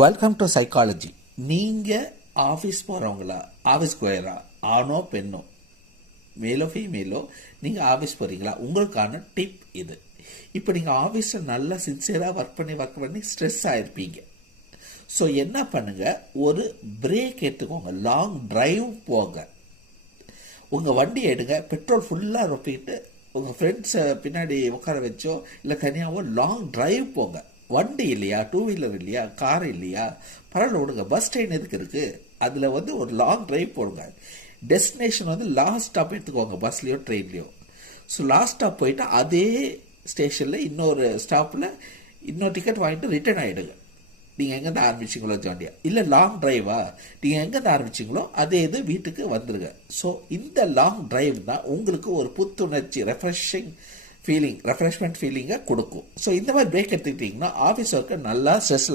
Welcome to psychology. நீங்கள் office போகிறவங்களா, office போயிடறா, ஆணோ பெண்ணோ, மேலோ ஃபீமேலோ, நீங்கள் ஆஃபீஸ் போகிறீங்களா, உங்களுக்கான டிப் இது. இப்போ நீங்கள் ஆஃபீஸில் நல்லா சின்சியராக ஒர்க் பண்ணி ஸ்ட்ரெஸ் ஆகிருப்பீங்க. ஸோ என்ன பண்ணுங்கள், ஒரு பிரேக் எடுத்துக்கோங்க, லாங் டிரைவ் போங்க, உங்கள் வண்டி எடுங்க, பெட்ரோல் ஃபுல்லாக ரொப்பிட்டு உங்கள் ஃப்ரெண்ட்ஸை பின்னாடி உட்கார வச்சோ இல்லை தனியாகவோ லாங் டிரைவ் போங்க. வண்டி இல்லையா, டூ வீலர் இல்லையா, கார் இல்லையா, பரவாயில்ல விடுங்க, பஸ் ட்ரெயின் எதுக்கு இருக்குது, அதில் ஒரு லாங் டிரைவ் போடுங்க. டெஸ்டினேஷன் லாஸ்ட் ஸ்டாப் எடுத்துக்கோங்க, பஸ்லேயோ ட்ரெயின்லேயோ. ஸோ லாஸ்ட் ஸ்டாப் போயிட்டு அதே ஸ்டேஷனில் இன்னொரு ஸ்டாப்பில் இன்னொரு டிக்கெட் வாங்கிட்டு ரிட்டர்ன் ஆகிடுங்க. நீங்கள் எங்கேருந்து ஆரம்பிச்சிங்களோ ஜாண்டியா, இல்லை லாங் டிரைவா, நீங்கள் எங்கேருந்து ஆரம்பிச்சிங்களோ அதே இது வீட்டுக்கு வந்துடுங்க. ஸோ இந்த லாங் டிரைவ் தான் உங்களுக்கு ஒரு புத்துணர்ச்சி, ரெஃப்ரெஷ்மெண்ட் ஃபீலிங்கை கொடுக்கும். ஸோ இந்த மாதிரி பிரேக் எடுத்துக்கிட்டிங்கன்னா ஆஃபீஸ் ஒர்க்கை நல்லா ஸ்ட்ரெஸ்